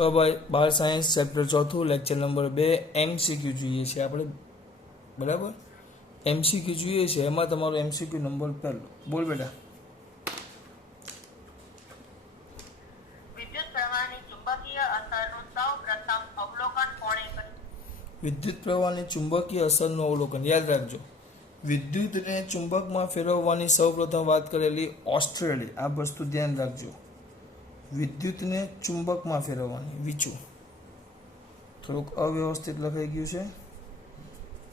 તો ભાઈ 12 science chapter 4 lecture number 2 MCQ જોઈએ છે આપણે, બરાબર. એમસીક્યુ જોઈએ છે, એમાં તમારો એમસીક્યુ નંબર પહેલો. બોલ બેટા. વિદ્યુત પ્રવાહની ચુંબકીય અસરનું સૌપ્રથમ અવલોકન કોણે કર્યું? વિદ્યુત પ્રવાહની ચુંબકીય અસરનું અવલોકન યાદ રાખજો. વિદ્યુતને ચુંબકમાં ફેરવવાની સૌપ્રથમ વાત કરેલી ઓસ્ટ્રેલી. આ વસ્તુ ધ્યાન રાખજો. વિદ્યુતને ચુંબકમાં ફેરવવાની, વિચું થોડુંક અવ્યવસ્થિત લખાઈ ગયું છે.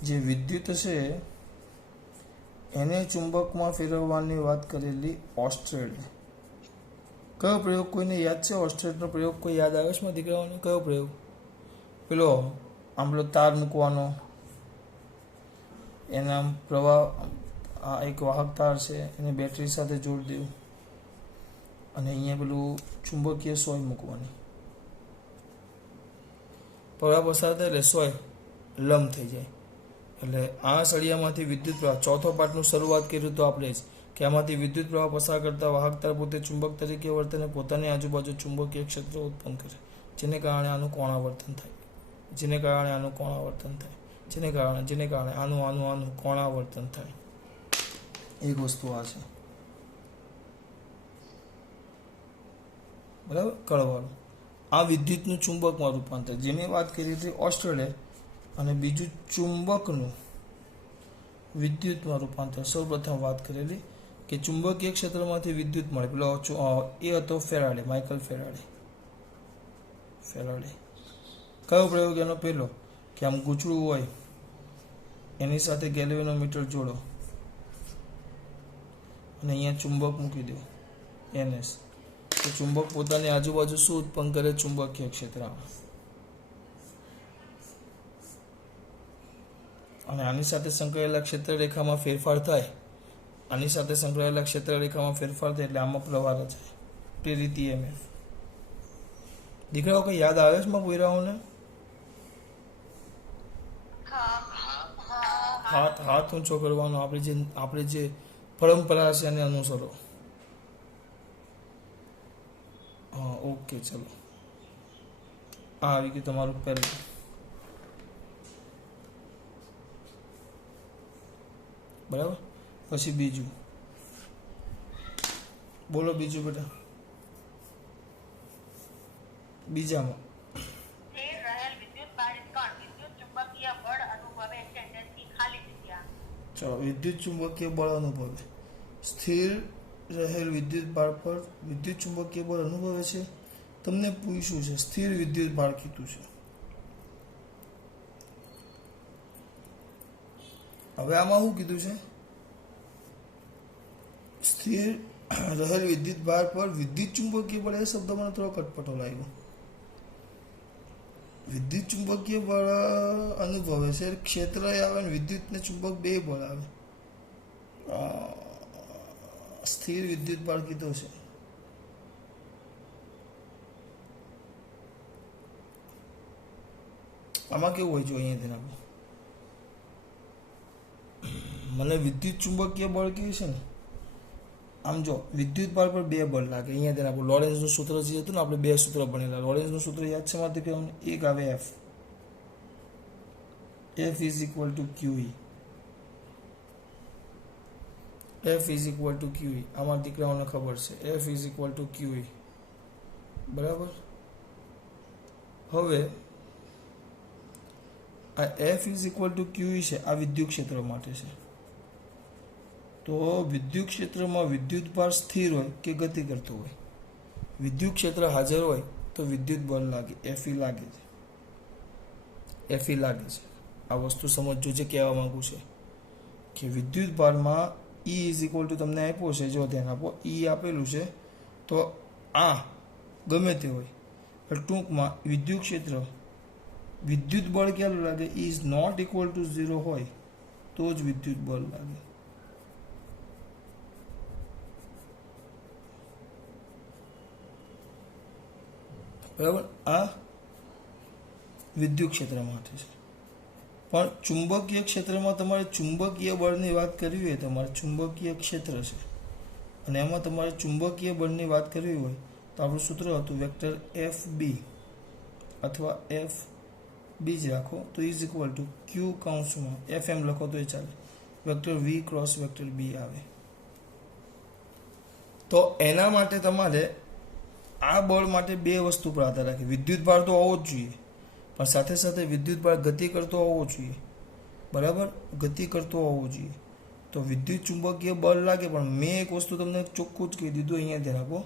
જે વિદ્યુત છે એને ચુંબકમાં ફેરવવાની વાત કરેલી ઓસ્ટ્રેલિયા. કયો પ્રયોગ કોઈને યાદ છે? ઓસ્ટ્રેલિયાનો પ્રયોગ કોઈ યાદ આવે છે દીકરાઓને? કયો પ્રયોગ? પેલો આંબલો તાર મૂકવાનો, એના પ્રવાહ, આ એક વાહક તાર છે એને બેટરી સાથે જોડી દેવું અને અહીંયા પેલું ચુંબકીય સોય મૂકવાની. પ્રવાહ પસાર થાય એટલે સોય લંબ થઈ જાય. એટલે આ સળિયામાંથી વિદ્યુત પ્રવાહ, ચોથો પાઠનું શરૂઆત કર્યું તો આપણે જ કે આમાંથી વિદ્યુત પ્રવાહ પસાર કરતા વાહક તાર પોતે ચુંબક તરીકે વર્તે અને પોતાની આજુબાજુ ચુંબકીય ક્ષેત્ર ઉત્પન્ન કરે, જેને કારણે આનું કોણાવર્તન થાય. જેને કારણે આનું કોણાવર્તન થાય. જેને કારણે આનું કોણાવર્તન થાય. એક વસ્તુ આ છે, બરાબર, કળવાળું. આ વિદ્યુતનું ચુંબકમાં રૂપાંતર, જેની વાત કરી હતી ઓસ્ટ્રેલિયા, અને બીજું ચુંબકનું વિદ્યુતમાં રૂપાંતર. સૌપ્રથમ વાત કરેલી કે ચુંબકીય ક્ષેત્રમાંથી વિદ્યુત મળે. પેલો એ હતો ફેરાડે, માઇકલ ફેરાડે. કયો પ્રયોગ એનો? પહેલો કે આમ ગૂંચળું હોય એની સાથે ગેલ્વેનોમીટર જોડો અને અહીંયા ચુંબક મૂકી દો, NS. તો ચુંબક પોતાની આજુબાજુ શું ઉત્પન્ન કરે? ચુંબકીય ક્ષેત્ર. અને આની સાથે સંકળાયેલા ક્ષેત્ર રેખામાં ફેરફાર થાય. આની સાથે સંકળાયેલા ક્ષેત્ર રેખામાં ફેરફાર થાય એટલે આમાં પ્રવાહ રચાય, પ્રેરિત EMF. દીકરાઓ કઈ યાદ આવે છે પોયરાઓને? હાથ ઊંચો કરવાનો. આપણે જે પરંપરા છે એને અનુસરો. હા, ઓકે, ચલો. આ આવી ગયું તમારું પહેલું. બરાબર. પછી બીજું બોલો. બીજું બેટા, બીજામાં સ્થિર રહેલ વિદ્યુત બારિત કણ વિદ્યુત ચુંબકીય બળ અનુભવે છે, તેથી ખાલી જગ્યા. ચલો, વિદ્યુત ચુંબકીય બળ અનુભવે. સ્થિર રહેલ વિદ્યુત ભાર પર વિદ્યુત ચુંબકીય બળ અનુભવે છે. તમને પૂછ્યું છે સ્થિર વિદ્યુત ભાર કીધું છે. હવે આમાં શું કીધું છે? સ્થિર રહેલ વિદ્યુત ભાર પર વિદ્યુત ચુંબકીય બળ. એ શબ્દ મને થોડો કટપટો લાગ્યો. વિદ્યુત ચુંબકીય બળ અનુભવે છે, ક્ષેત્ર આવે ને વિદ્યુત ને ચુંબક બે બળ આવે. સ્થિર વિદ્યુત ભાર કીધો છે. આમાં કેવું હોય? જો અહીંયા ધ્યાન આપો. મને વિદ્યુત ચુંબકીય બળ કેવું છે ને, આમ જો વિદ્યુત ભાર પર બે બળ લાગે. અહીંયા ધ્યાન આપો. લોરેન્ઝનું સૂત્ર જે હતું ને, આપણે બે સૂત્ર ભણેલા. લોરેન્ઝનું સૂત્ર યાદ છે મારે કે એક આવે F is equal two QE. F is equal two QE. અમારા દીકરાઓને ખબર છે. F is equal two QE. બરાબર. હવે આ F is equal two QE છે, આ વિદ્યુત ક્ષેત્ર માટે છે. તો વિદ્યુત ક્ષેત્રમાં વિદ્યુત ભાર સ્થિર હોય કે ગતિ કરતો હોય, વિદ્યુત ક્ષેત્ર હાજર હોય તો વિદ્યુત બળ લાગે, FE લાગે છે. આ વસ્તુ સમજજો. જે કહેવા માંગુ છે કે વિદ્યુત ભારમાં E ઇઝ ઇક્વલ ટુ તમને આપ્યો છે, જો ધ્યાન આપો. E આપેલું છે તો આ ગમે તે હોય, પણ ટૂંકમાં વિદ્યુત ક્ષેત્ર, વિદ્યુત બળ ક્યાં લાગે? E is not equal to 0 હોય તો જ વિદ્યુત બળ લાગે. બરાબર. આ વિદ્યુત ક્ષેત્ર માટે છે. પણ ચુંબકીય ક્ષેત્રમાં તમારે ચુંબકીય બળની વાત કરવી હોય, તમારે ચુંબકીય ક્ષેત્ર છે અને એમાં તમારે ચુંબકીય બળની વાત કરવી હોય તો આપણું સૂત્ર હતું વેક્ટર FB અથવા એફ બી જ રાખો તો ઇઝ ઇક્વલ ટુ ક્યુ કૌંસમાં એફ એમ લખો તો એ ચાલે, vector we cross vector B આવે. તો એના માટે તમારે આ બળ માટે બે વસ્તુ પર આધાર રાખે. વિદ્યુત ભાર તો હોવો જ જોઈએ, પણ સાથે સાથે વિદ્યુત ભાર ગતિ કરતો હોવો જોઈએ. બરાબર, ગતિ કરતો હોવો જોઈએ. તો વિદ્યુત ચુંબકીય બળ લાગે, પણ મેં એક વસ્તુ તમને ચોખ્ખું જ કહી દીધું, અહીંયા ધ્યાન આપો.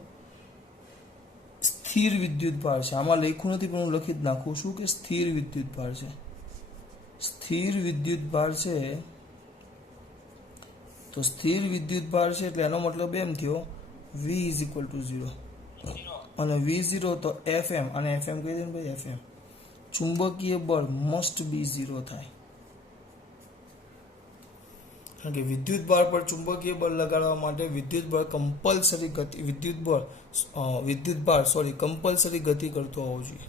સ્થિર વિદ્યુત ભાર છે, આમાં લખ્યું નથી પણ હું લખી જ નાખું છું કે સ્થિર વિદ્યુત ભાર છે. સ્થિર વિદ્યુત ભાર છે, તો સ્થિર વિદ્યુત ભાર છે એટલે એનો મતલબ એમ થયો V ઇઝ ઇક્વલ ટુ 0, અને V0 તો FM, અને FM કહી દે ને ભાઈ, FM ચુંબકીય બળ મસ્ટ બી 0 થાય. કારણ કે વિદ્યુત ભાર પર ચુંબકીય બળ લગાડવા માટે વિદ્યુત ભાર કમ્પલસરી ગતિ કરતો હોવો જોઈએ.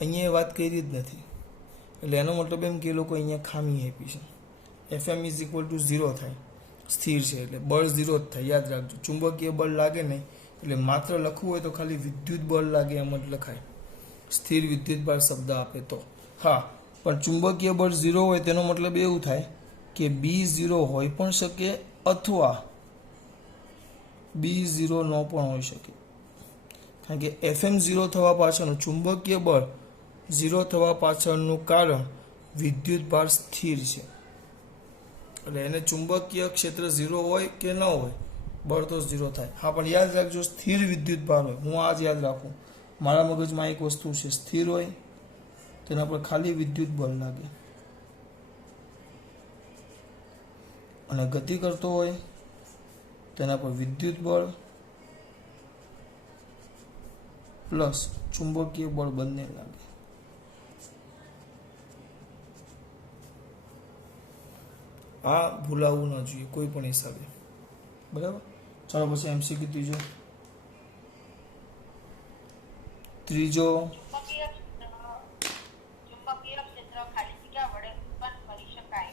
અહીંયા એ વાત કરી જ નથી, એટલે એનો મતલબ એમ કે એ લોકો અહીંયા ખામી આપી છે. FM ઇઝ ઇક્વલ ટુ 0 થાય, સ્થિર છે એટલે બળ 0 જ થાય. યાદ રાખજો, ચુંબકીય બળ લાગે નહીં એટલે માત્ર લખવું હોય તો ખાલી વિદ્યુત બળ લાગે એમ જ લખાય, સ્થિર વિદ્યુત ભાર શબ્દ આપે તો. હા, પણ ચુંબકીય બળ 0 હોય તેનો મતલબ એવું થાય કે B0 હોઈ પણ શકે અથવા B0 ન પણ હોઈ શકે. કારણ કે FM 0 થવા પાછળનું, ચુંબકીય બળ 0 થવા પાછળનું કારણ વિદ્યુત ભાર સ્થિર છે. એટલે એને ચુંબકીય ક્ષેત્ર 0 હોય કે ન હોય, બળ તો 0 થાય. હા, પણ યાદ રાખજો, સ્થિર વિદ્યુત ભાર હોય. હું આ જ યાદ રાખું, મારા મગજમાં એક વસ્તુ છે, સ્થિર હોય તેના પર ખાલી વિદ્યુત બળ લાગે, અને ગતિ કરતો હોય તેના પર વિદ્યુત બળ પ્લસ ચુંબકીય બળ બંને લાગે. આ ભૂલાવવું ન જોઈએ કોઈ પણ હિસાબે. બરાબર, ચાલો પછી MCQ ત્રીજો ચુંબકીય ક્ષેત્ર ખાલી જગ્યા વડે ઉત્પન્ન કરી શકાય.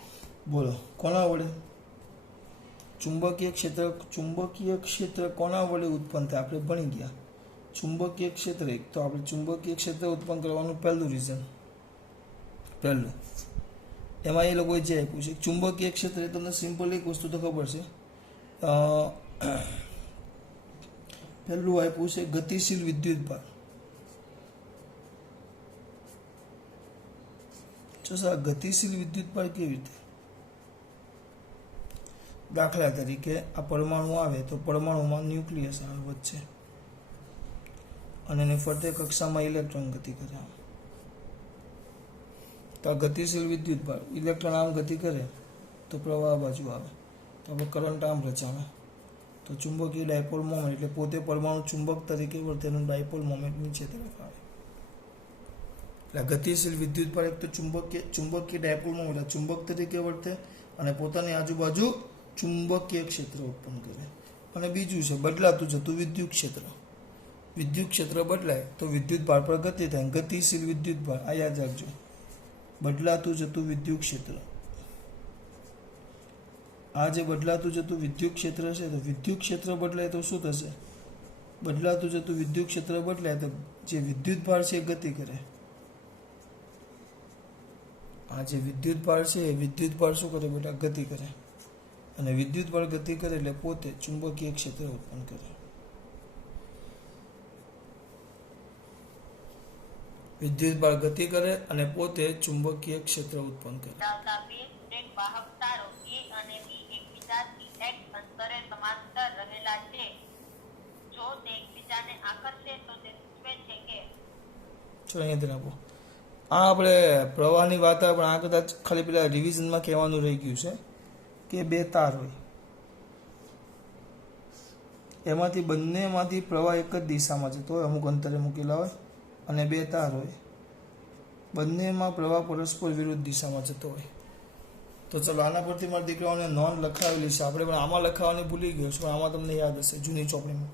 બોલો, કોના વડે? ચુંબકીય ક્ષેત્ર કોના વડે ઉત્પન્ન થાય? આપણે ભણી ગયા ચુંબકીય ક્ષેત્ર. એક તો આપણે ચુંબકીય ક્ષેત્ર ઉત્પન્ન કરવાનું પહેલું રીઝન, એમાં એ લોકોએ જે આપ્યું છે ચુંબકીય ક્ષેત્ર, એ તમને સિમ્પલ એક વસ્તુ તો ખબર છે. પહેલું આપ્યું છે ગતિશીલ વિદ્યુત ભાર. ગતિશીલ વિદ્યુત ભાર કેવી રીતે? દાખલા તરીકે આ પરમાણુ આવે તો પરમાણુમાં ન્યુક્લિયસ આવે વચ્ચે, અને એની ફરતે કક્ષામાં ઇલેક્ટ્રોન ગતિ કરે. તો આ ગતિશીલ વિદ્યુત ભાર. ઇલેક્ટ્રોન આમ ગતિ કરે તો પ્રવાહ બાજુ આવે, તો આપણે કરંટ આમ રચાવે તો ચુંબકીય ડાયપોલ મોમેન્ટ, એટલે પોતે પરમાણુ ચુંબક તરીકે વર્તેનું ડાયપોલ મોમેન્ટ નીચે તરફ આવે. એટલે ગતિશીલ વિદ્યુત ભાર એક તો ચુંબકીય ડાયપોલ મોમેન્ટ ચુંબક તરીકે વર્તે અને પોતાની આજુબાજુ ચુંબકીય ક્ષેત્ર ઉત્પન્ન કરે. અને બીજું છે બદલાતું જતું વિદ્યુત ક્ષેત્ર. વિદ્યુત ક્ષેત્ર બદલાય તો વિદ્યુત ભાર પર ગતિ થાય. ગતિશીલ વિદ્યુત ભાર, આ યાદ રાખજો, બદલાતું જતું વિદ્યુત ક્ષેત્ર. આ જે બદલાતું જતું વિદ્યુત ક્ષેત્ર છે, તો વિદ્યુત ક્ષેત્ર બદલાય તો શું થશે? બદલાતું જતું વિદ્યુત ક્ષેત્ર બદલાય તો જે વિદ્યુત ભાર છે એ ગતિ કરે. આ જે વિદ્યુત ભાર છે એ વિદ્યુત ભાર શું કરે બેટા? ગતિ કરે. અને વિદ્યુત ભાર ગતિ કરે એટલે પોતે ચુંબકીય ક્ષેત્ર ઉત્પન્ન કરે. વિદ્યુત ભાર ગતિ કરે અને પોતે ચુંબકીય ક્ષેત્ર ઉત્પન્ન કરે. ધરાવતા બે સ્ફટિક વાહક તારો A અને B એકબીજાથી x અંતરે સમાંતર રહેલા છે. જો તે એકબીજાને આકર્ષે તો તે સૂચવે છે કે. ચલો અહીંયા ધ્યાન આપો. આ આપણે પ્રવાહની વાત આવે, પણ આ કદાચ ખાલી પેલા રિવિઝનમાં કહેવાનું રહી ગયું છે કે બે તાર હોય, એમાંથી બંનેમાંથી પ્રવાહ એક જ દિશામાં જતો હોય, અમુક અંતરે મૂકેલા હોય, અને બે તાર હોય, બંનેમાં પ્રવાહ પરસ્પર વિરુદ્ધ દિશામાં જતો હોય. તો ચલો આના પરથી મારા દીકરાઓને નોંધ લખાવેલી છે, આપણે પણ આમાં લખાવાની ભૂલી ગયો છું, પણ આમાં તમને યાદ હશે જૂની ચોપડીમાં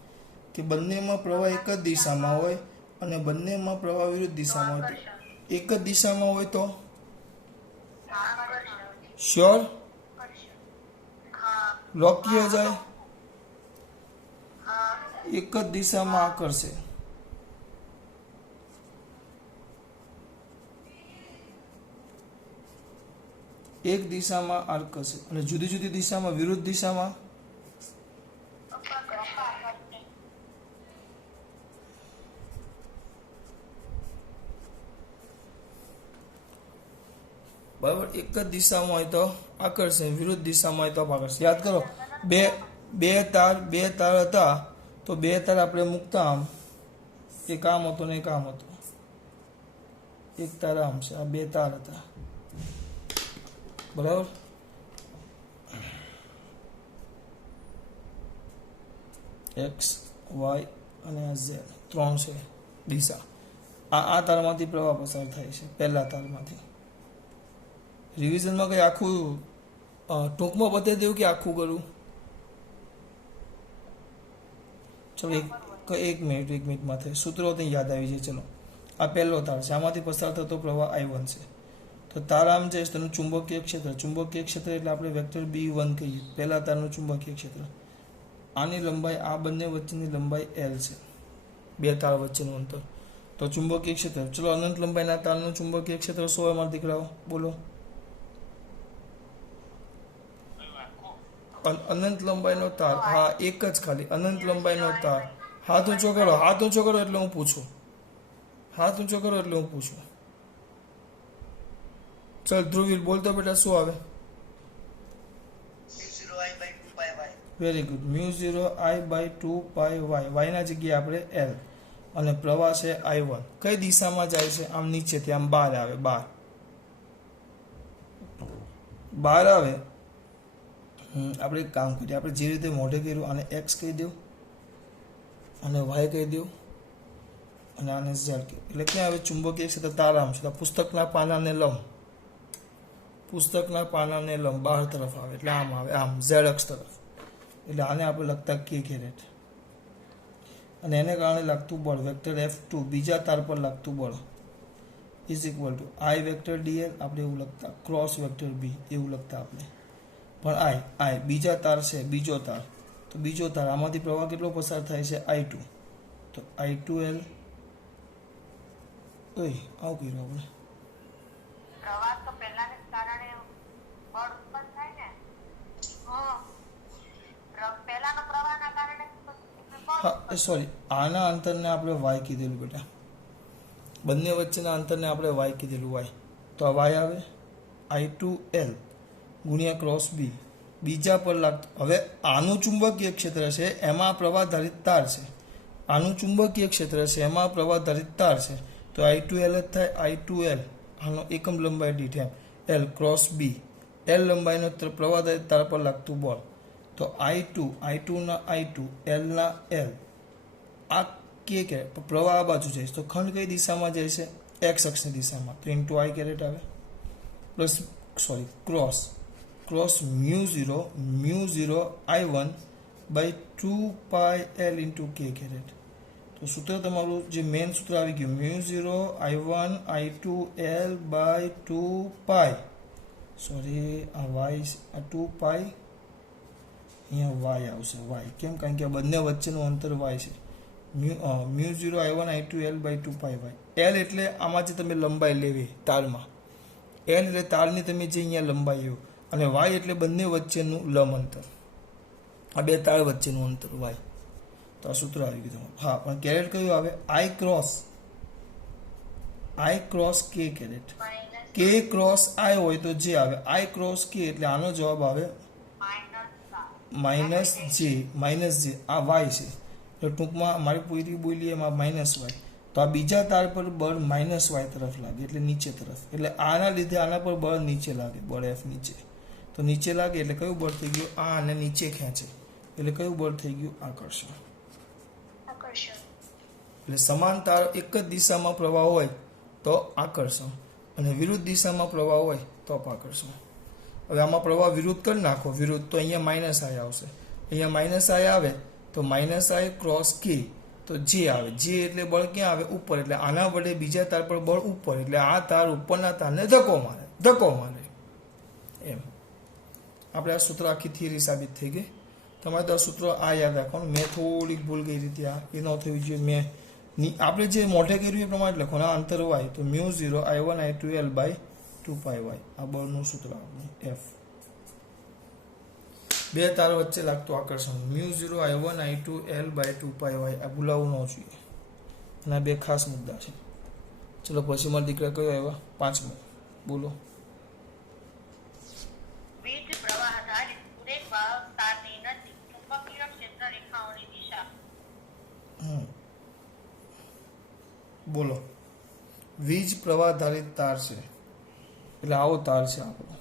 કે બંનેમાં પ્રવાહ એક જ દિશામાં હોય અને બંનેમાં પ્રવાહ વિરુદ્ધ દિશામાં હોય. એક જ દિશામાં હોય તો શ્યોર લોક કિયા જાય, એક જ દિશામાં આકર્ષે. એક દિશામાં આર્ક હશે અને જુદી જુદી દિશામાં વિરુદ્ધ દિશામાં બરાબર. એક જ દિશામાં હોય તો આકર્ષે, વિરુદ્ધ દિશામાં હોય તો આકર્ષે. યાદ કરો, બે તાર હતા તો બે તાર આપણે મૂકતા આમ, એક આમ હતો ને એક આમ હતો. એક તાર આમ છે, આ બે તાર હતા. બરાબર. એક્સ, વાય અને આ ઝેડ 3 છે દિશા. આ તારમાંથી પ્રવાહ પસાર થાય છે, પહેલા તારમાંથી. રિવિઝનમાં કઈ આખું ટૂંકમાં બતાવી દેવું કે આખું કરું? ચલો એક મિનિટમાં થાય. સૂત્રો તો યાદ આવી જાય. ચલો, આ પહેલો તાર છે, આમાંથી પસાર થતો પ્રવાહ I1 છે. તો તાર આમ છે તેનું ચુંબકીય ક્ષેત્ર એટલે આપણે વેક્ટર B1 કહીએ, પહેલા તારનું ચુંબકીય ક્ષેત્ર. આની લંબાઈ, આ બંને વચ્ચેની લંબાઈ L છે, બે તાર વચ્ચેનું અંતર. તો ચુંબકીય ક્ષેત્ર, ચલો અનંત લંબાઈના તારનું ચુંબકીય ક્ષેત્ર શું હોય મારા દીકરાઓ? બોલો. અનંત લંબાઈનો તાર, હા એક જ ખાલી અનંત લંબાઈનો તાર. હાથ ઊંચો કરો એટલે હું પૂછું. ચલ ધ્રુવીલ બોલતો બેટા, શું આવે? Very good. μ0I/2πy. વાયના જગ્યાએ આપણે L અને પ્રવાહ છે I1. કઈ દિશામાં જાય છે? આમ નીચેથી આમ બહાર આવે. બહાર આવે. આપણે એક કામ કરીએ, આપણે જે રીતે મોઢે કર્યું આને x કહી દઉં અને y કહી દઉં અને આને z કહી. એટલે ક્યાં આવે? ચુંબકીય ક્ષેત્ર તાર આમ છે, પુસ્તકના પાનાને લંબ બહાર તરફ આવે એટલે આમ આવે, આમ z અક્ષ તરફ. એટલે આને આપણે લખતા k કેરેટ અને એને કારણે લાગતું બળ વેક્ટર F2 બીજા તાર પર લાગતું બળ is equal two I vector dl. આપણે એવું લખતા ક્રોસ વેક્ટર b એવું લખતા આપણે. પણ I બીજા તાર છે, બીજો તાર આમાંથી પ્રવાહ કેટલો પસાર થાય છે? I2. તો I2L. આવું કર્યું આપણે. પ્રવાહ તો પહેલાને કારણે બળ ઉત્પન્ન થાય ને. પહેલાનો પ્રવાહના કારણે હા સોરી, આના અંતરને આપણે y કીધેલું બેટા, બંને વચ્ચેના અંતરને આપણે y કીધેલું y. તો આ y આવે I2L ગુણ્યા ક્રોસ b બીજા પર લાગતું. હવે આનું ચુંબકીય ક્ષેત્ર છે, એમાં પ્રવાહ ધારિત તાર છે. તો I2L જ થાય. I2L આનો એકમ લંબાઈ દીઠ એમ L ક્રોસ b, L લંબાઈનો પ્રવાહ ધારિત તાર પર લાગતું બળ. તો I2 ના I2, L ના L. આ કે પ્રવાહ આ બાજુ જાય છે, તો ખંડ કઈ દિશામાં જાય છે? x અક્ષની દિશામાં. તો ઇન્ટુ I કેરેટ આવે plus cross μ0 I1/2πL into k caret. તો સૂત્ર તમારું જે મેઇન સૂત્ર આવી ગયું μ0 I1/2π. સોરી, આ y આ 2π અહીંયા y આવશે. y કેમ? કારણ કે આ બંને વચ્ચેનું અંતર y છે. μ0 I1/2πy. L એટલે આમાં જે તમે લંબાઈ લેવી તારમાં, L એટલે તારની તમે જે અહીંયા લંબાઈ આવ્યું, અને y એટલે બંને વચ્ચેનું લંબ અંતર, આ બે તાર વચ્ચેનું અંતર y. તો આ સૂત્ર આવી ગયું તમારું. હા, પણ કેરેટ કયું આવે? I cross k caret. k cross I હોય તો જે આવે I ક્રોસ k, એટલે આનો જવાબ આવે માઇનસ જે. આ y છે, તો ટૂંકમાં મારી પૂરી બોલી એમાં -y. તો આ બીજા તાર પર બળ -y તરફ લાગે, એટલે નીચે તરફ. એટલે આના લીધે આના પર બળ નીચે લાગે, બળ F નીચે. તો નીચે લાગે એટલે કયું બળ થઈ ગયું? આ આને નીચે ખેંચે એટલે કયું બળ થઈ ગયું? આકર્ષણ. એટલે સમાન તાર એક જ દિશામાં પ્રવાહ હોય તો આકર્ષણ, અને વિરુદ્ધ દિશામાં પ્રવાહ હોય તો અપાકર્ષણ. હવે આમાં પ્રવાહ વિરુદ્ધ કરી નાખો, વિરુદ્ધ, તો અહીંયા -I આવશે. અહીંયા -I આવે તો -I ક્રોસ k, તો જે આવે. જે એટલે બળ ક્યાં આવે? ઉપર. એટલે આના વડે બીજા તાર પર બળ ઉપર, એટલે આ તાર ઉપરના તારને ધક્કો મારે એમ. આપણે આ સૂત્ર આખી થિયરી સાબિત થઈ ગઈ. તમારે તો આ સૂત્ર આ યાદ રાખવાનું. મેં થોડીક ભૂલ ગઈ રીતે આ એ ન થવી જોઈએ. આપણે જે મોઢે કર્યું એ પ્રમાણે લખવાનું. આ અંતર y તો μ0 I1/2π 2πy આ બળનું સૂત્ર આપણે F. બે તાર વચ્ચે લાગતું આકર્ષણ μ0 I1 I2 L by 2πy આ ભૂલાવું ન જોઈએ. અને આ બે ખાસ મુદ્દા છે. ચલો પછી મારા દીકરા કયો આવ્યા? પાંચમો બોલો. વીજ પ્રવાહ આધારિત પૂરેક વાહક તારની નજીક ચુંબકીય ક્ષેત્ર રેખાઓની દિશા. બોલો. વીજ પ્રવાહ આધારિત તાર છે એટલે આવો તાર છે આપણો.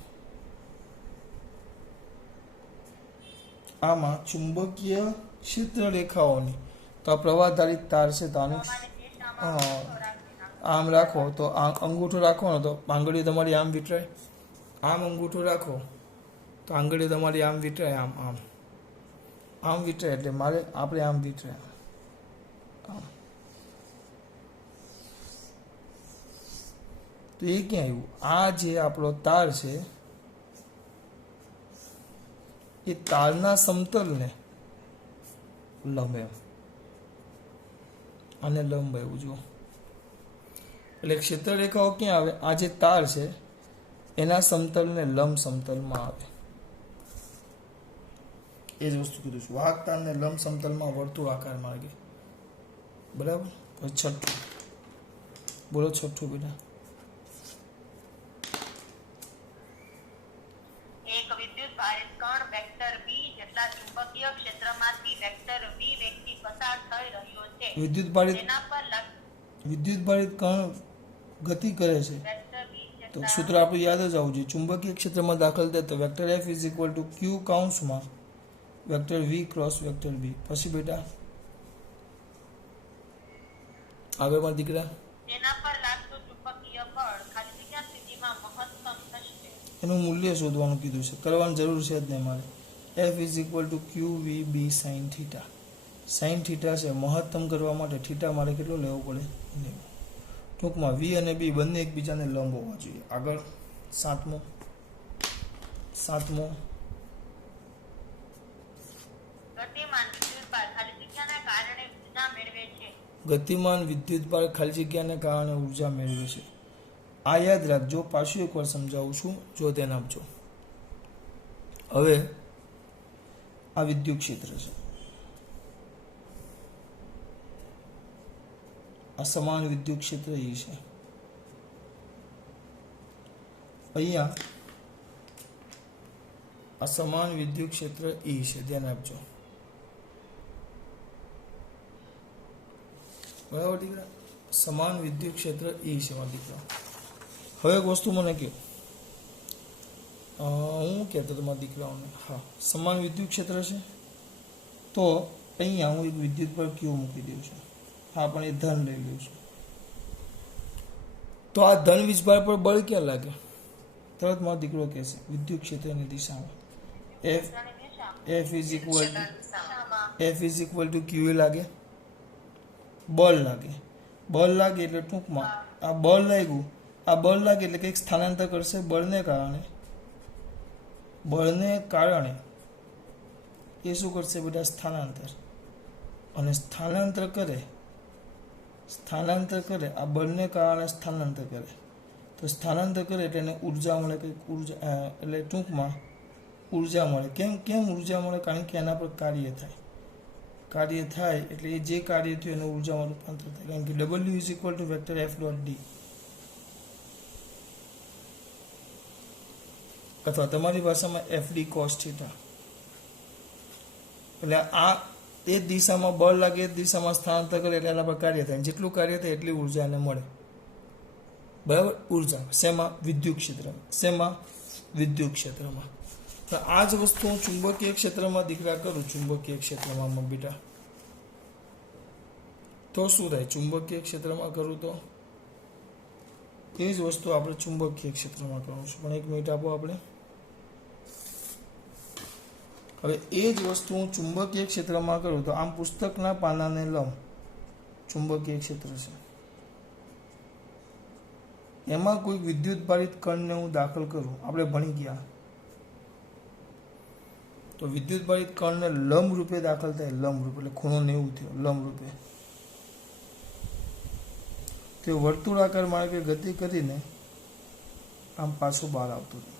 આમાં ચુંબકીય ક્ષેત્ર રેખાઓની તો આ પ્રવાહ આધારિત તાર છે તો આની પ્રવાહની દિશામાં અંગૂઠો રાખીને આમ રાખો તો અંગૂઠો રાખો ને તો આંગળીઓ તમારી આમ વીંટરાય. આમ અંગૂઠો રાખો તો આંગળીઓ તમારી આમ વીંટરાય. આમ આમ આમ વીંટરાય એટલે મારે આપણે આમ વીંટરાય. આમ તો એ ક્યાં આવ્યું? આ જે આપણો તાર છે એ તારના સમતલને લંબ એમ અને લંબ આવ્યું જુઓ. એટલે ક્ષેત્ર રેખાઓ ક્યાં આવે? આ જે તાર છે એના સમતલને લંબ સમતલમાં આવે. એ જ વસ્તુ કીધું છું. વાહક તારને લંબ સમતલમાં વર્તુળાકાર માર્ગે. બરાબર. પછી છઠ્ઠું બોલો. છઠ્ઠું બેટા. એક વિદ્યુત ભારિત કણ વેક્ટર v જેટલા ચુંબકીય ક્ષેત્રમાંથી વેક્ટર v વેગથી પસાર થઈ રહ્યો છે. વિદ્યુત ભારિત તેના પર કણ ગતિ કરે છે વેક્ટર v તો જેટલા સૂત્ર આપણું યાદ જ આવવું જોઈએ. ચુંબકીય ક્ષેત્રમાં દાખલ થાય તો વેક્ટર F q કૌંસમાં vector v cross vector b. પછી બેટા આગળ મારા દીકરા તેના પર લાગતું ચુંબકીય બળ ખાલી જગ્યા સ્થિતિમાં મહત્તમ થશે. એનું મૂલ્ય શોધવાનું કીધું છે. કરવાની જરૂર છે જ નહીં મારે. F q v b sin theta. Sine theta છે મહત્તમ કરવા માટે થીટા મારે કેટલો લેવો પડે? ટૂંકમાં v અને b બંને એકબીજાને લંબ હોવા જોઈએ. આગળ સાતમો ગતિમાન વિદ્યુતભાર ખાલી જગ્યાના કારણે ઉર્જા મેળવે છે. ગતિમાન વિદ્યુતભાર ખાલી જગ્યાને કારણે ઉર્જા મેળવે છે. આ યાદ રાખજો. પાછું એકવાર સમજાવું છું, જો તેને આપજો. હવે આ વિદ્યુત ક્ષેત્ર છે. આ સમાન વિદ્યુત ક્ષેત્ર એ છે. અહીંયા આ સમાન વિદ્યુત ક્ષેત્ર E છે. ધ્યાન આપજો. બરાબર દીકરા? સમાન વિદ્યુત ક્ષેત્ર E છે મારા દીકરા. હવે એક વસ્તુ મને કહો. હું કહેતો તમારા દીકરાઓને, હા, સમાન વિદ્યુત ક્ષેત્ર છે તો અહીંયા હું એક વિદ્યુત પર ક્યુ મૂકી દઉં છું. હા, પણ એ ધન લઈ લઉં છું. તો આ ધન વીજભાર પર બળ ક્યાં લાગે? તરત મારો દીકરો કહેશે વિદ્યુત ક્ષેત્રની દિશામાં. F ઇઝ ઇક્વલ ટુ ક્યુ લાગે. બળ લાગે એટલે ટૂંકમાં આ બળ લાગ્યું. આ બળ લાગે એટલે કંઈક સ્થાનાંતર કરશે. બળને કારણે એ શું કરશે બેટા? સ્થાનાંતર. અને સ્થાનાંતર કરે આ બળને કારણે સ્થાનાંતર કરે તો સ્થાનાંતર કરે એટલે એને ઉર્જા મળે. કંઈક ઉર્જા એટલે ટૂંકમાં ઉર્જા મળે. કેમ ઉર્જા મળે? કારણ કે એના પર કાર્ય થાય એટલે એ જે કાર્ય થયું એનું ઉર્જામાં રૂપાંતર થાય. કારણ કે W is equal two vector F dot D. અથવા તમારી ભાષામાં FD cos થીટા. એટલે આ એ જ દિશામાં બળ લાગે, એ જ દિશામાં સ્થાનાંતર કરે એટલે એના પર કાર્ય થાય. જેટલું કાર્ય થાય એટલી ઉર્જા એને મળે. બરાબર? ઉર્જા શેમાં? વિદ્યુત ક્ષેત્રમાં. તો આ જ વસ્તુ હું ચુંબકીય ક્ષેત્રમાં દીકરા કરું. ચુંબકીય ક્ષેત્રમાં બેટા તો શું થાય? ચુંબકીય ક્ષેત્રમાં કરું તો એ જ વસ્તુ આપણે ચુંબકીય ક્ષેત્રમાં કરવું છે. પણ એક મિનિટ આપો આપણે. હવે એ જ વસ્તુ હું ચુંબકીય ક્ષેત્રમાં કરું તો આમ પુસ્તકના પાનાને લંબ ચુંબકીય ક્ષેત્ર છે. એમાં કોઈ વિદ્યુત ભારિત કણને હું દાખલ કરું. આપણે ભણી ગયા તો વિદ્યુત ભારિત કણને લંબ રૂપે દાખલ થાય. લંબ રૂપે એટલે ખૂણો 90 થયો. લંબ રૂપે તે વર્તુળાકાર માર્ગે ગતિ કરીને આમ પાછું બહાર આવતું રહે.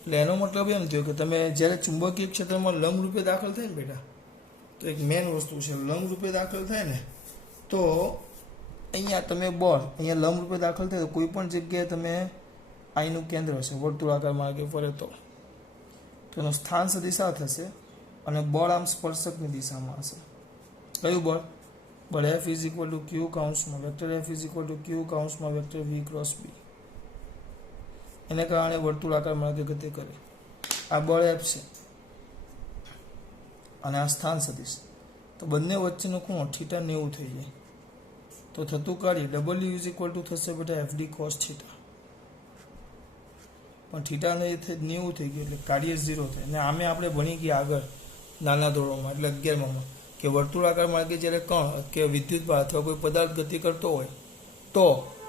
એટલે એનો મતલબ એમ થયો કે તમે જ્યારે ચુંબકીય ક્ષેત્રમાં લંબ રૂપે દાખલ થાય ને બેટા, તો એક મેઇન વસ્તુ છે, લંબ રૂપે દાખલ થાય ને તો અહીંયા તમે બળ અહીંયા લંબ રૂપે દાખલ થાય તો કોઈ પણ જગ્યાએ તમે આઈનું કેન્દ્ર હશે વર્તુળાકાર માર્ગે ફરે તો તેનું સ્થાન સદિશ આ થશે અને બળ આમ સ્પર્શકની દિશામાં હશે. કયું બળ? બળ F is equal to Q કાઉન્સમાં vector F is equal to Q કાઉન્સમાં વેક્ટર V ક્રોસ B. એને કારણે વર્તુળાકાર માર્ગે ગતિ કરે. આ બળ F છે અને આ સ્થાન સદિશ, તો બંને વચ્ચેનો ખૂણો θ 90 થઈ જાય. તો થતું કાર્ય W ઇઝ ઇક્વલ ટુ થશે બેટા FD cos θ. પણ θ ને 90 થઈ ગયું એટલે કાર્ય 0 થાય. અને આમે આપણે ભણી ગયા આગળ નાના ધોરણમાં એટલે 11માં કે વર્તુળાકાર માર્ગે જ્યારે કણ કે વિદ્યુત અથવા કોઈ પદાર્થ ગતિ કરતો હોય તો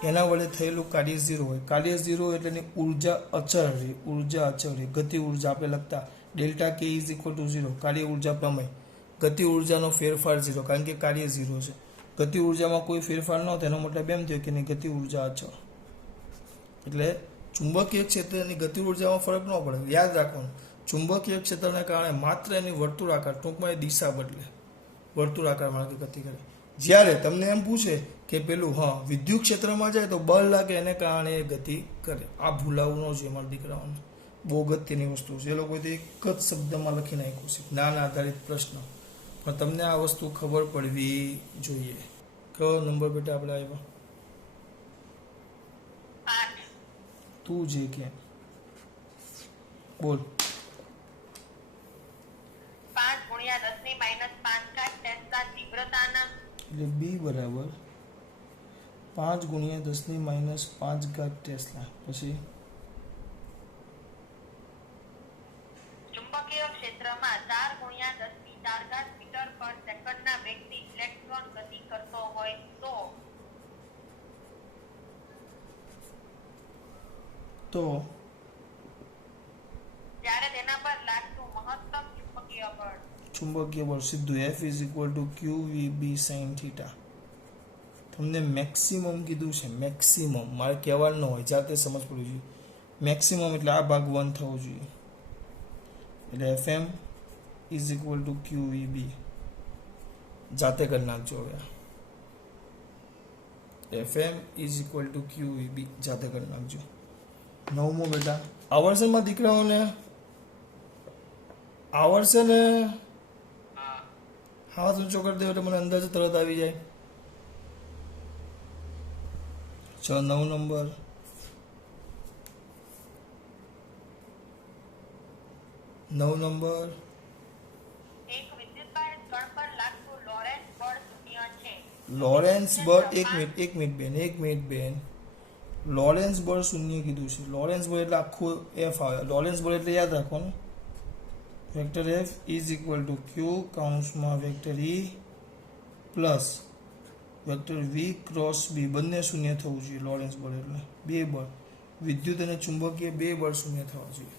એના વડે થયેલું કાર્ય 0 હોય. કાર્ય 0 એટલે એની ઉર્જા અચળ રહે, ગતિ ઉર્જા આપણે લખતા delta K is equal to 0, કાર્ય ઉર્જા પ્રમેય. ગતિ ઉર્જાનો ફેરફાર 0 કારણ કે કાર્ય 0 છે. ગતિ ઉર્જામાં કોઈ ફેરફાર ન થાય એનો મતલબ એમ થયો કે એની ગતિ ઉર્જા અચળ. એટલે ચુંબકીય ક્ષેત્રની ગતિ ઉર્જામાં ફરક ન પડે. યાદ રાખવાનું, ચુંબકીય ક્ષેત્રને કારણે માત્ર એની વર્તુળાકાર ટૂંકમાં એ દિશા બદલે, વર્તુળાકાર માર્ગે ગતિ કરે. જ્યારે તમને એમ પૂછે કે પેલું વિદ્યુત ક્ષેત્રમાં જાય તો બળ લાગે એને કારણે એ ગતિ કરે. આ ભૂલાવું ન જોઈએ મારા દીકરાઓને, બહુ અગત્યની વસ્તુ છે. એ લોકોએ એક જ શબ્દમાં લખી નાખ્યું છે, જ્ઞાન આધારિત પ્રશ્ન, પણ તમને આ વસ્તુ ખબર પડવી જોઈએ. કયો નંબર બેટા આપણે આવ્યો? 5. તું જે કે બોલ. 5 ગુણ્યા 10 ની માઈનસ 5 ટેસ્લા તીવ્રતાના એટલે B બરાબર 5 ગુણ્યા 10 ની માઇનસ 5 ટેસ્લા. પછી ચુંબકીય ક્ષેત્રમાં 4 ગુણ્યા 10 ની 4 મીટર પર સેકન્ડના વેગથી ઇલેક્ટ્રોન ગતિ કરતો હોય તો ત્યારે તેના પર લાગતું મહત્તમ ચુંબકીય બળ સીધું F is equal two QVB sin θ. તમને મેક્સિમમ કીધું છે, મેક્સિમમ મારે કહેવાનું ન હોય, જાતે સમજ પડવી જોઈએ. મેક્સિમમ એટલે આ ભાગ 1 થવો જોઈએ. એટલે FM is equal two QVB જાતે કરી નાખજો. હવે FM is equal two QVB જાતે કરી નાખજો. 9મો બેટા આવડશે માં દીકરાઓને? આવડશે ને? હાથ ઊંચો કરી દે એટલે મને અંદાજ તરત આવી જાય. ચલો 9 નંબર. એક વિદ્યુતભારિત કણ પર લાગતું લોરેન્સ બળ શૂન્ય છે. લોરેન્સ બળ એક મિનિટ બેન. લોરેન્સ બળ શૂન્ય કીધું છે. લોરેન્સ બળ એટલે આખું F આવે. લોરેન્સ બળ એટલે યાદ રાખવાનું vector F is equal to Q કાઉન્સમાં vector E plus vector V cross B બંને શૂન્ય થવું જોઈએ. લોરેન્સ બળ એટલે બે બળ, વિદ્યુત અને ચુંબકીય બે બળ શૂન્ય થવા જોઈએ.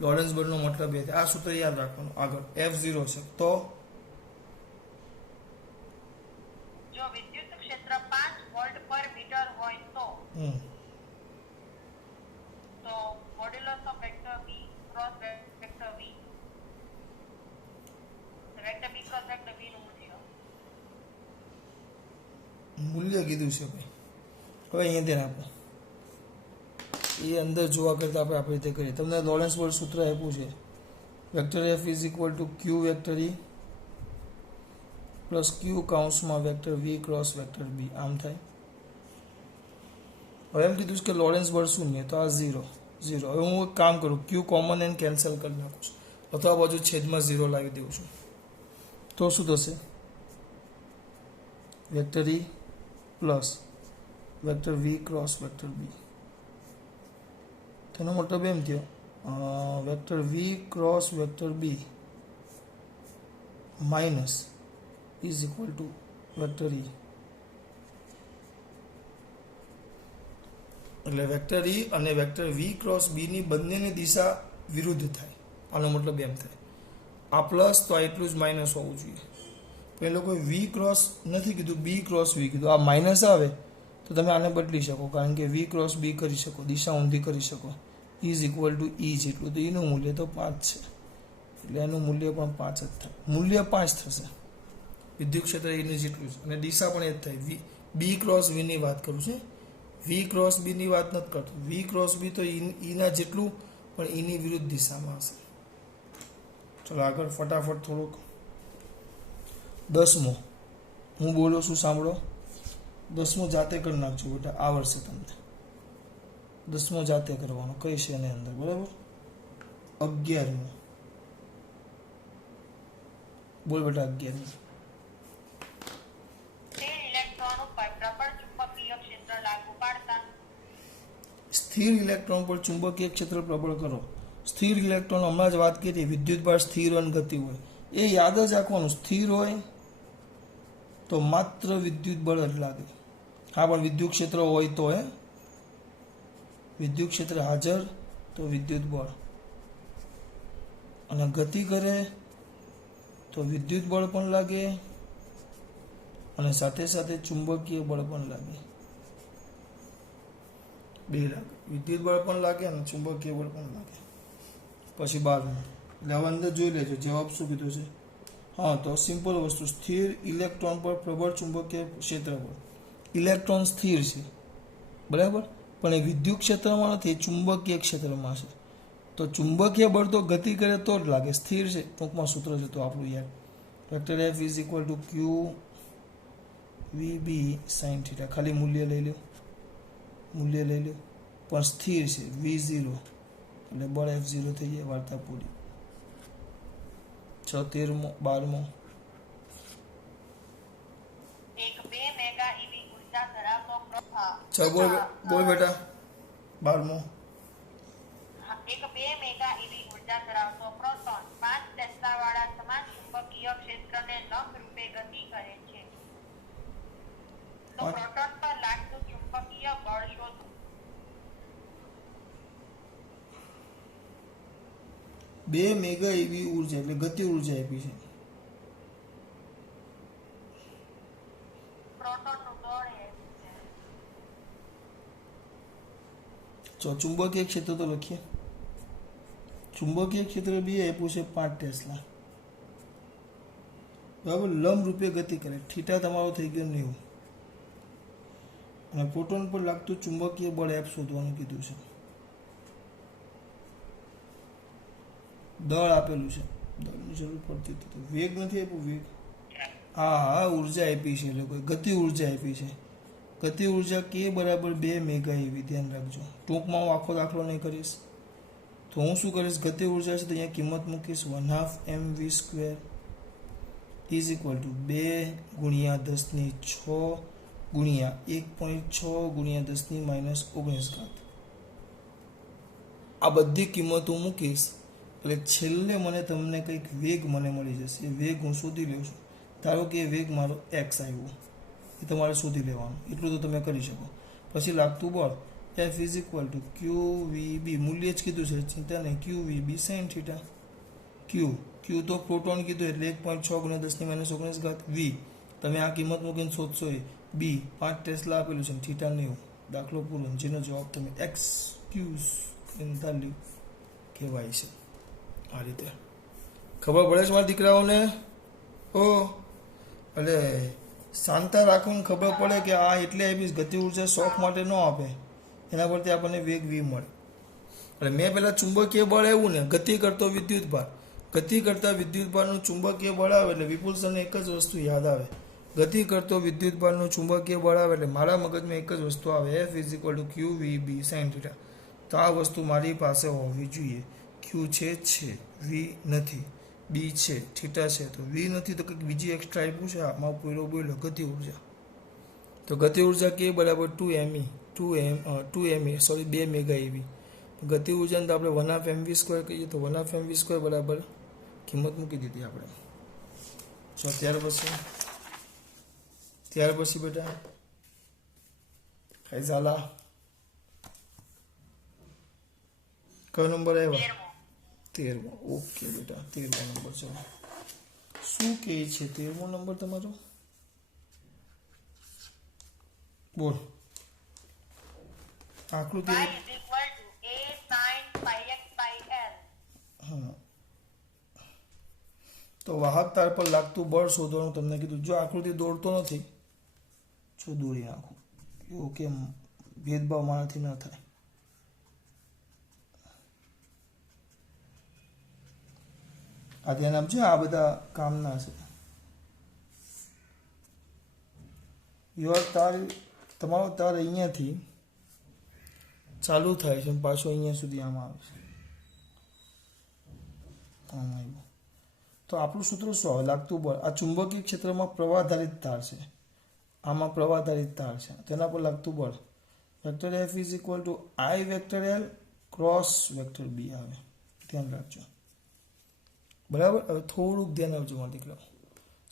લોરેન્સ બળનો મતલબ એ આ સૂત્ર યાદ રાખવાનું. આગળ F0 છે તો જો વિદ્યુત ક્ષેત્ર 5 વોલ્ટ પર મીટર હોય તો modulus of vector V cross vector V vector B cross vector V નું મૂલ્ય કીધું છે ભાઈ. હવે અહીંયા ધ્યાન આપો, એ અંદર જોવા કરતાં આપણે રીતે કરીએ. તમને લોરેન્સ બળ સૂત્ર આપ્યું છે vector F is equal to Q vector E plus Q કાઉન્સમાં vector V cross vector B. આમ થાય. હવે એમ કીધું છે કે લોરેન્સ બળ શૂન્ય, તો આ 0. હવે હું એક કામ કરું, Q કોમન એને કેન્સલ કરી નાખું છું અથવા બાજુ છેદમાં 0 લાવી દઉં છું. તો શું થશે? Vector E plus vector V cross vector B. તેનો મતલબ એમ થયો vector V cross vector B minus is equal two vector E. એટલે વેક્ટર E અને વેક્ટર V ક્રોસ B ની બંનેની દિશા વિરુદ્ધ થાય. આનો મતલબ એમ થાય આ પ્લસ તો આ એટલું જ માઇનસ હોવું જોઈએ. તો એ લોકોએ V ક્રોસ નથી કીધું, B ક્રોસ V કીધું. આ માઇનસ આવે તો તમે આને બદલી શકો, કારણ કે વી ક્રોસ બી કરી શકો, દિશા ઊંધી કરી શકો. ઇઝ ઇક્વલ ટુ ઈ જેટલું, તો એનું મૂલ્ય તો 5 છે, એટલે એનું મૂલ્ય પણ 5 જ થાય. મૂલ્ય 5 થશે, વિદ્યુત ક્ષેત્ર એની જેટલું છે, અને દિશા પણ એ જ થાય. બી ક્રોસ વીની વાત કરું છું, વી ક્રોસ બીની વાત નથી કરતો. વી ક્રોસ બી તો ઈના જેટલું, પણ ઈની વિરુદ્ધ દિશામાં હશે. ચલો આગળ ફટાફટ થોડુંક. 10મો હું બોલું છું સાંભળો. 10મો જાતે કરી નાખજો બેટા, આવડશે તમને. 10મો જાતે કરવાનો, કઈ છે એની અંદર, બરાબર. 11મો બોલ બેટા. 11મો સ્થિર ઇલેક્ટ્રોન ઉપર પ્રબળ ચુંબકીય ક્ષેત્ર લાગુ પાડતા સ્થિર ઇલેક્ટ્રોન પર ચુંબકીય ક્ષેત્ર પ્રબળ કરો. સ્થિર ઇલેક્ટ્રોન હમણાં જ વાત કરી, વિદ્યુતભાર સ્થિર અને ગતિ હોય, એ યાદ જ રાખવાનું. સ્થિર હોય તો માત્ર વિદ્યુત બળ જ લાગે. હા, પણ વિદ્યુત ક્ષેત્ર હોય તો વિદ્યુત ક્ષેત્ર હાજર તો વિદ્યુત બળ, અને ગતિ કરે તો વિદ્યુત બળ પણ લાગે, અને સાથે સાથે ચુંબકીય બળ પણ લાગે. બે લાગે, વિદ્યુત બળ પણ લાગે અને ચુંબકીય બળ પણ લાગે. પછી 12મું, એટલે હવે અંદર જોઈ લેજો જવાબ શું કીધું છે. હા, તો સિમ્પલ વસ્તુ, સ્થિર ઇલેક્ટ્રોન પર પ્રબળ ચુંબકીય ક્ષેત્ર બળ. ઇલેક્ટ્રોન સ્થિર છે, બરાબર, પણ એ વિદ્યુત ક્ષેત્રમાં નથી, ચુંબકીય ક્ષેત્રમાં છે. તો ચુંબકીય બળ તો ગતિ કરે તો જ લાગે. સ્થિર છે, ટૂંકમાં સૂત્ર છે તો આપણું યાર, vector F is equal to q v B sine theta. ખાલી મૂલ્ય લઈ લો, મૂલ્ય લઈ લો, પણ સ્થિર છે. V0 એટલે બળ F0 થઈ જાય, વાર્તા પૂરી. 13મો 12મો એક 2 મેગા ઈવી ઉર્જા ધરાવતો ચાલ બોલ બેટા. 12મો એક 2 મેગા ઈવી ઉર્જા ધરાવતો પ્રોટોન 5 ટેસ્લા વાળા સમાન ચુંબકીય ક્ષેત્રને લંબ રૂપે ગતિ કરે છે. તો પ્રોટોન પર લાગતું ચુંબકીય બળ શોધો. 2 મેગા એવી ઉર્જા એટલે ગતિ ઉર્જા આપી છે. પ્રોટોનનું દળ એ છે. ચુંબકીય ક્ષેત્ર તો લખીએ. ચુંબકીય ક્ષેત્ર બી આપ્યું છે 5 ટેસ્લા, બરાબર. લંબ રૂપે ગતિ કરે, થીટા તમારો થઈ ગયો 90, અને પ્રોટોન પર લાગતું ચુંબકીય બળ એફ શોધવાનું કીધું છે. દળ આપેલું છે, દળની જરૂર પડતી હતી તો વેગ નથી આપ્યું. વેગ હા, ઉર્જા આપી છે, લોકો ગતિ ઉર્જા આપી છે. ગતિ ઉર્જા કે બરાબર 2 મેગા એવી, ધ્યાન રાખજો. ટૂંકમાં હું આખો દાખલો નહીં કરીશ, તો હું શું કરીશ, ગતિ ઉર્જા છે તો અહીંયા કિંમત મૂકીશ 1/2 mv² ઇઝ ઇક્વલ ટુ 2 ગુણ્યા 10⁶ ગુણ્યા 1.6 ગુણ્યા 10⁻⁹ આ બધી કિંમતો મૂકીશ, એટલે છેલ્લે મને તમને કંઈક વેગ મને મળી જશે. એ વેગ હું શોધી લઉં છું. ધારો કે એ વેગ મારો x આવ્યો, એ તમારે શોધી લેવાનું, એટલું તો તમે કરી શકો. પછી લાગતું બળ F is equal to q v બી, મૂલ્ય જ કીધું છે, ચિંતા નહીં, ક્યુ વી બી સાઇન થીટા. ક્યુ તો પ્રોટોન કીધું એટલે 1.6 ગુણ્યા 10⁻⁹ વી તમે આ કિંમત મૂકીને શોધશો. એ બી 5 ટેસ્લા આપેલું છે, થીટા 90. દાખલો પૂરો, જેનો જવાબ તમે X43 કહેવાય છે. આ રીતે ખબર પડે છે મારા દીકરાઓને? એટલે શાંતા રાખવું, ખબર પડે કે આ એટલે આપીશ. ગતિ ઉર્જા શોખ માટે ન આપે, એના પરથી આપણને વેગ વી મળે. એટલે મેં પહેલાં ચુંબકીય બળ એવું ને, ગતિ કરતો વિદ્યુત ભાર, ગતિ કરતા વિદ્યુત ભારનું ચુંબકીય બળ આવે એટલે વિપુલસરને એક જ વસ્તુ યાદ આવે, ગતિ કરતો વિદ્યુત ભારનું ચુંબકીય બળ આવે એટલે મારા મગજમાં એક જ વસ્તુ આવે, F is equal to q v B sine theta. તો આ વસ્તુ મારી પાસે હોવી જોઈએ. ક્યુ છે, વી નથી, બી છે, થીટા છે, તો વી નથી તો કંઈક બીજી એક્સ્ટ્રા આપ્યું છે. આમાં બોલો ગતિ ઉર્જા. તો ગતિ ઉર્જા કે બરાબર 2 મેગા એવી. ગતિ ઉર્જાને તો આપણે 1/2 mv² કહીએ, તો 1/2 mv² બરાબર કિંમત મૂકી દીધી આપણે. તો ત્યાર પછી બેટા કઈ ઝાલા કયો નંબર આવ્યો? 13મો. ઓકે બેટા, 13મો નંબર. ચલો શું કહે છે 13મો નંબર તમારો? બોલ. આકૃતિ y is equal to a sin pi x by l. હા, તો વાહક તાર પર લાગતું બળ શોધવાનું તમને કીધું. જો આકૃતિ દોરતો નથી, જો દોરી નાખું, એવું કેમ ભેદભાવ મારાથી ન થાય. આ ધ્યાન આપજો, આ બધા કામના છે. તાર, તમારો તાર અહીંયાથી ચાલુ થાય છે, પાછો અહીંયા સુધી આમાં આવે છે. આમાં આવ્યું. તો આપણું સૂત્ર શું આવે? લાગતું બળ. આ ચુંબકીય ક્ષેત્રમાં પ્રવાહધારિત તાર છે, આમાં પ્રવાહધારિત તાર છે, તેના પર લાગતું બળ vector F is equal to I vector L cross vector B આવે. ધ્યાન રાખજો, બરાબર. હવે થોડુંક ધ્યાન આપજો મારા દીકરા.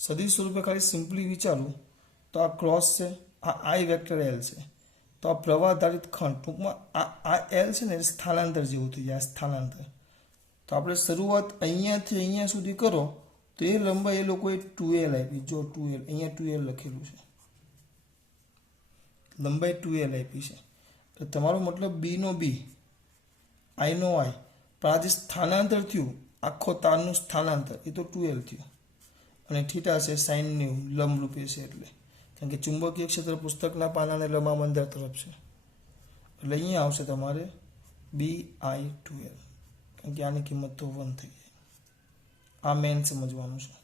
સદિશ સ્વરૂપે ખાલી સિમ્પલી વિચારું તો આ ક્રોસ છે, આ આઈ વેક્ટર એલ છે, તો આ પ્રવાહધારિત ખંડ, ટૂંકમાં આ એલ છે ને, સ્થાનાંતર જેવું થઈ જાય, સ્થાનાંતર. તો આપણે શરૂઆત અહીંયાથી અહીંયા સુધી કરો તો એ લંબાઈ એ લોકોએ 2l આપી. જો 2l, અહીંયા 2l લખેલું છે, લંબાઈ 2l આપી છે. તો તમારો મતલબ બી નો બી, આઈ નો આઈ, પણ આ જે સ્થાનાંતર થયું, આખો તારનું સ્થાનાંતર, એ તો 2l થયું. અને થીટા છે સાઇન 90, લંબ રૂપે છે, એટલે કારણ કે ચુંબકીય ક્ષેત્ર પુસ્તકના પાનાને લંબામંદર તરફ છે, એટલે અહીંયા આવશે તમારે BI2l, કારણ કે આની કિંમત તો 1 થઈ જાય. આ મેન સમજવાનું છે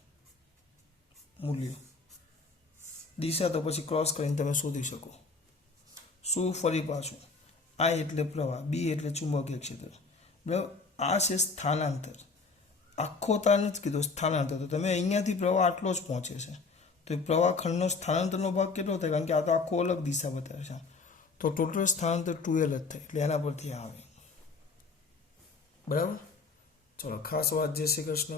મૂલ્ય. દિશા તો પછી ક્રોસ કરીને તમે શોધી શકો. શું? ફરી પાછું, I એટલે પ્રવાહ, B એટલે ચુંબકીય ક્ષેત્ર, બરાબર. આ છે સ્થાનાંતર, આખો તાર નથી કીધો, સ્થાનાંતર. તો તમે અહીંયાથી પ્રવાહ આટલો જ પહોંચે છે, તો એ પ્રવાહ ખંડનો સ્થાનાંતરનો ભાગ કેટલો થાય? કારણ કે આ તો આખો અલગ દિશા બતાવે છે, તો ટોટલ સ્થાનાંતર 2l જ થાય, એટલે એના પરથી આવે, બરાબર. ચલો, ખાસ વાત. જય શ્રી કૃષ્ણ.